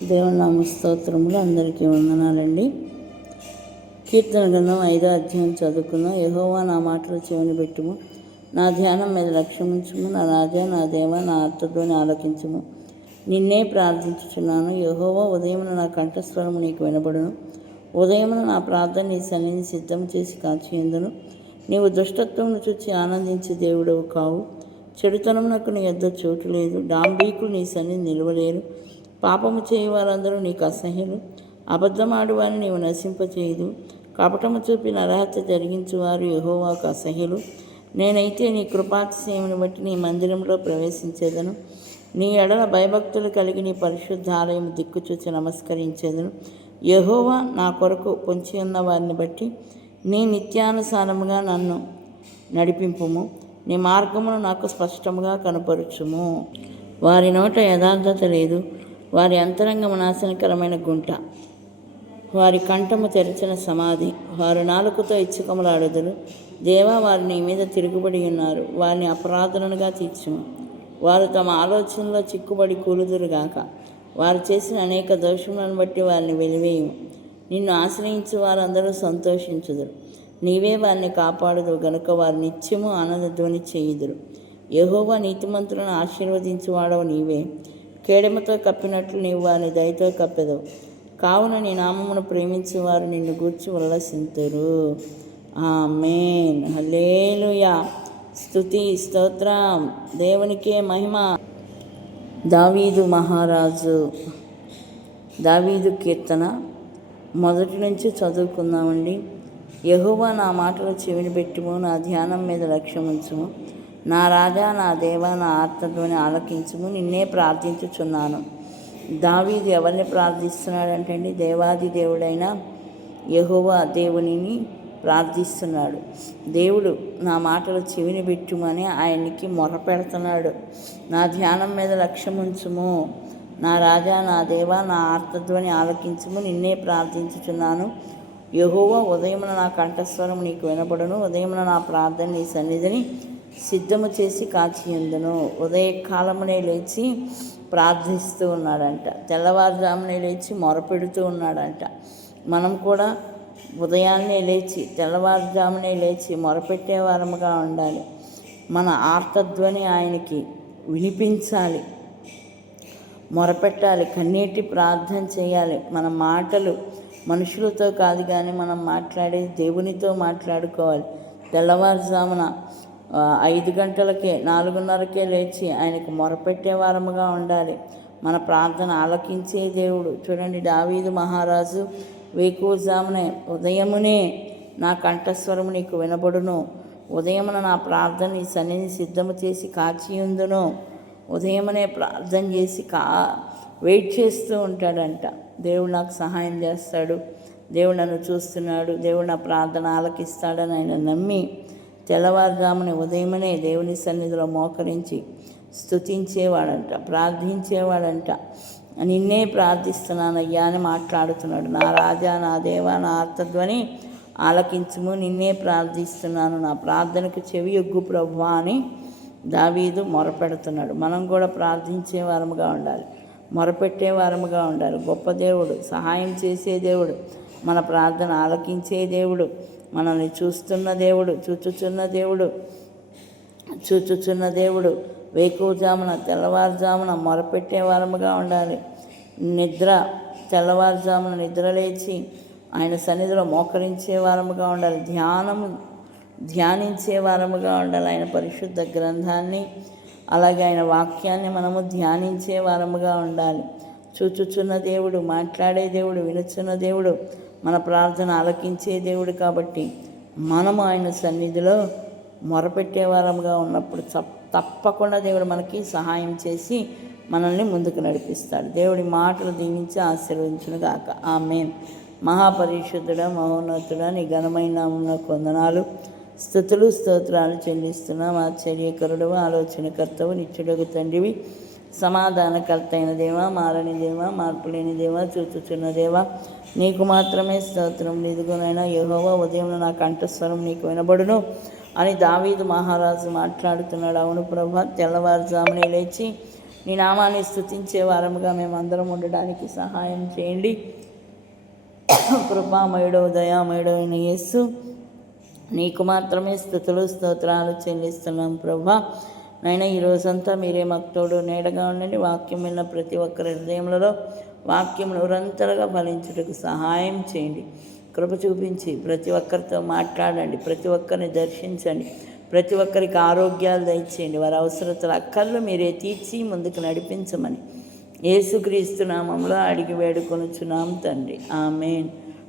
దేవుని నామ స్తోత్రములు. అందరికీ వందనాలండి. కీర్తన గ్రంథం 5వ అధ్యాయం చదువుకుందాం. యెహోవా నా మాటలు చెవిని పెట్టుము, నా ధ్యానం మీద లక్ష్యముంచుము. నా రాజా, నా దేవా, నా ఆర్తధ్వని ఆలకించుము. నిన్నే ప్రార్థించుచున్నాను. యెహోవా, ఉదయమున నా కంఠస్వరము నీకు వినబడును. ఉదయమున నా ప్రార్థన నీ సన్నిధిని సిద్ధం చేసి కాచియందును. నీవు దుష్టత్వమును చూచి ఆనందించి దేవుడవు కావు. చెడుతనమునకు నీ యొద్ద చోటు లేదు. డాంబీకులు నీ సన్నిధి నిలవలేరు. పాపము చేయి వారందరూ నీకు అసహ్యులు. అబద్ధమాడు వారిని నీవు నశింపచేయదు. కపటము చూపి నరహత్య జరిగించువారు యెహోవాకు అసహ్యులు. నేనైతే నీ కృపాతిశయమును బట్టి నీ మందిరంలో ప్రవేశించేదను. నీ ఎడల భయభక్తులు కలిగి నీ పరిశుద్ధ ఆలయం దిక్కు చూచి నమస్కరించేదను. యెహోవా నా కొరకు పొంచి ఉన్న వారిని బట్టి నీ నిత్యానుసారముగా నన్ను నడిపింపుము. నీ మార్గమును నాకు స్పష్టముగా కనపరుచుము. వారి నోట యథార్థత లేదు. వారి అంతరంగము నాశనకరమైన గుంట. వారి కంఠము తెరచిన సమాధి. వారు నాలుకతో ఇచ్చుకములాడుదురు. దేవా, వారు నీ మీద తిరుగుబడి ఉన్నారు. వారిని అపరాధులనుగా తీర్చుము. వారు తమ ఆలోచనలో చిక్కుబడి కూలుదురుగాక. వారు చేసిన అనేక దోషములను బట్టి వారిని వెలివేయము. నిన్ను ఆశ్రయించు వారందరూ సంతోషించుదురు. నీవే వారిని కాపాడుదువు గనుక వారు నిత్యము ఆనందధ్వని చేయుదురు. యెహోవా, నీతిమంతులను ఆశీర్వదించువాడవు నీవే. కేడెముతో కప్పినట్లు నీవు వారిని దయతో కప్పెదవు. కావున నీ నామమును ప్రేమించేవారు నిన్ను గూర్చి ఉల్లసింతురు. ఆమేన్. హల్లెలూయా. స్తుతి స్తోత్రం దేవునికే మహిమ. దావీదు మహారాజు దావీదు కీర్తన మొదటి నుంచి చదువుకుందామండి. యెహోవా నా మాటలు చెవిని పెట్టుము, నా ధ్యానం మీద లక్ష్యముంచుము. నా రాజా, నా దేవా, నా ఆర్తధ్వని ఆలకించుము. నిన్నే ప్రార్థించుచున్నాను. దావీదు ఎవరిని ప్రార్థిస్తున్నాడంటే అండి, దేవాది దేవుడైన యెహోవా దేవునిని ప్రార్థిస్తున్నాడు. దేవుడు నా మాటలు చెవిని పెట్టుమని ఆయనకి మొరపెడుతున్నాడు. నా ధ్యానం మీద లక్ష్యముంచుము. నా రాజా, నా దేవా, నా ఆర్తధ్వని ఆలకించుము. నిన్నే ప్రార్థించుచున్నాను. యెహోవా, ఉదయమున నా కంఠస్వరం నీకు వినబడును. ఉదయమున నా ప్రార్థన నీ సన్నిధిని సిద్ధము చేసి కాచియందును. ఉదయకాలమునే లేచి ప్రార్థిస్తూ ఉన్నాడంట. తెల్లవారుజామునే లేచి మొరపెడుతూ ఉన్నాడంట. మనం కూడా ఉదయాన్నే లేచి తెల్లవారుజామునే లేచి మొరపెట్టే వారముగా ఉండాలి. మన ఆర్తధ్వని ఆయనకి వినిపించాలి. మొరపెట్టాలి, కన్నీటి ప్రార్థన చేయాలి. మన మాటలు మనుషులతో కాదు కానీ మనం మాట్లాడేది దేవునితో మాట్లాడుకోవాలి. తెల్లవారుజామున 5 గంటలకే 4:30కే లేచి ఆయనకు మొరపెట్టే వారముగా ఉండాలి. మన ప్రార్థన ఆలకించే దేవుడు. చూడండి, దావీదు మహారాజు వేకువజామునే ఉదయమునే నా కంఠస్వరము నీకు వినబడును. ఉదయమున నా ప్రార్థన నీ సన్నిధిని సిద్ధము చేసి కాచియుందును. ఉదయమునే ప్రార్థన చేసి వెయిట్ చేస్తూ ఉంటాడంట. దేవుడు నాకు సహాయం చేస్తాడు, దేవుడు నన్ను చూస్తున్నాడు, దేవుడు నా ప్రార్థన ఆలకిస్తాడని ఆయన నమ్మి తెల్లవారుజామున ఉదయమనే దేవుని సన్నిధిలో మోకరించి స్తుతించేవాడంట, ప్రార్థించేవాడంట. నిన్నే ప్రార్థిస్తున్నానయ్యా అని మాట్లాడుతున్నాడు. నా రాజా, నా దేవా, నా ఆర్తధ్వని ఆలకించుము. నిన్నే ప్రార్థిస్తున్నాను, నా ప్రార్థనకు చెవి యొగ్గు ప్రభువా అని దావీదు మొరపెడుతున్నాడు. మనం కూడా ప్రార్థించే వారముగా ఉండాలి, మొరపెట్టే వారముగా ఉండాలి. గొప్ప దేవుడు, సహాయం చేసే దేవుడు, మన ప్రార్థన ఆలకించే దేవుడు, మనల్ని చూస్తున్న దేవుడు, చూచుచున్న దేవుడు. వేకువజామున తెల్లవారుజామున మొరపెట్టే వారముగా ఉండాలి. తెల్లవారుజామున నిద్రలేచి ఆయన సన్నిధిలో మోకరించే వారముగా ఉండాలి. ధ్యానించే వారముగా ఉండాలి. ఆయన పరిశుద్ధ గ్రంథాన్ని, అలాగే ఆయన వాక్యాన్ని మనము ధ్యానించే వారముగా ఉండాలి. చూచుచున్న దేవుడు, మాట్లాడే దేవుడు, వినుచున్న దేవుడు, మన ప్రార్థన ఆలకించే దేవుడు. కాబట్టి మనము ఆయన సన్నిధిలో మొరపెట్టే వారముగా ఉన్నప్పుడు తప్పకుండా దేవుడు మనకి సహాయం చేసి మనల్ని ముందుకు నడిపిస్తాడు. దేవుడి మాటలు దీవించి ఆశీర్వదించును గాక. ఆమేన్. మహాపరిశుద్ధుడా, మహోన్నతుడా, నీ ఘనమైన నామమునకు వందనాలు, స్తుతులు స్తోత్రాలు చెల్లిస్తున్నాం. ఆశ్చర్యకరుడు, ఆలోచనకర్తవు, నిత్యుడగు తండ్రివి, సమాధానకర్త అయిన దేవా, మారని దేవా, మార్పులేని దేవా, చూచుచున్న దేవా, నీకు మాత్రమే స్తోత్రం. ఇదిగోనైనా యెహోవా, ఉదయం నా కంఠస్వరం నీకు వినబడును అని దావీదు మహారాజు మాట్లాడుతున్నాడు. అవును ప్రభా, తెల్లవారుజామునే లేచి నీ నామాన్ని స్తుతించే వారముగా మేమందరం ఉండడానికి సహాయం చేయండి. కృపామయుడవు దయామయుడవు అయిన యేసు, నీకు మాత్రమే స్తుతులు స్తోత్రాలు చెల్లిస్తున్నాం ప్రభా. నైనా ఈ రోజంతా మీరే మాకు తోడు నీడగా ఉండండి. వాక్యం విన్న ప్రతి ఒక్కరి హృదయములలో వాక్యం నిరంతరంగా ఫలించుటకు సహాయం చేయండి. కృప చూపించి ప్రతి ఒక్కరితో మాట్లాడండి, ప్రతి ఒక్కరిని దర్శించండి, ప్రతి ఒక్కరికి ఆరోగ్యాలు దయచేయండి. వారి అవసరతల అక్కర్లు మీరే తీర్చి ముందుకు నడిపించమని యేసుక్రీస్తు నామంలో అడిగి వేడుకొనుచున్నాం తండ్రి, ఆమేన్.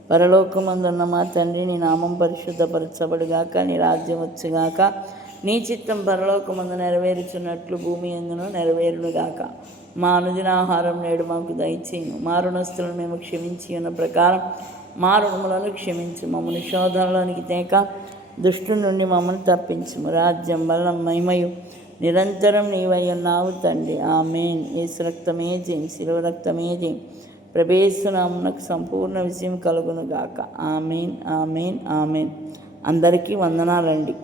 పరలోకమందున్న మా తండ్రి, నీ నామం పరిశుద్ధపరచబడుగాక, నీ రాజ్యం వచ్చుగాక, నీ చిత్తం పరలోకమందు నెరవేరుచున్నట్లు భూమి యందును నెరవేరునుగాక. మా అనుదిన ఆహారం నేడు మాకు దయచేయము. మా రుణస్తులను మేము క్షమించి ఉన్న ప్రకారం మా రుణములను క్షమించు. మమ్మల్ని శోధనలోనికి తేక దుష్టు నుండి మమ్మల్ని తప్పించుము. రాజ్యం బలం మహిమయు నిరంతరం నీవై ఉన్నావు తండ్రి, ఆమేన్. యేసు రక్తమే జయం, శిలువ రక్తమే జయం. ప్రభేసునామునకు సంపూర్ణ విజయం కలుగునుగాక. ఆమేన్, ఆమేన్, ఆమేన్. అందరికీ వందనాలండి.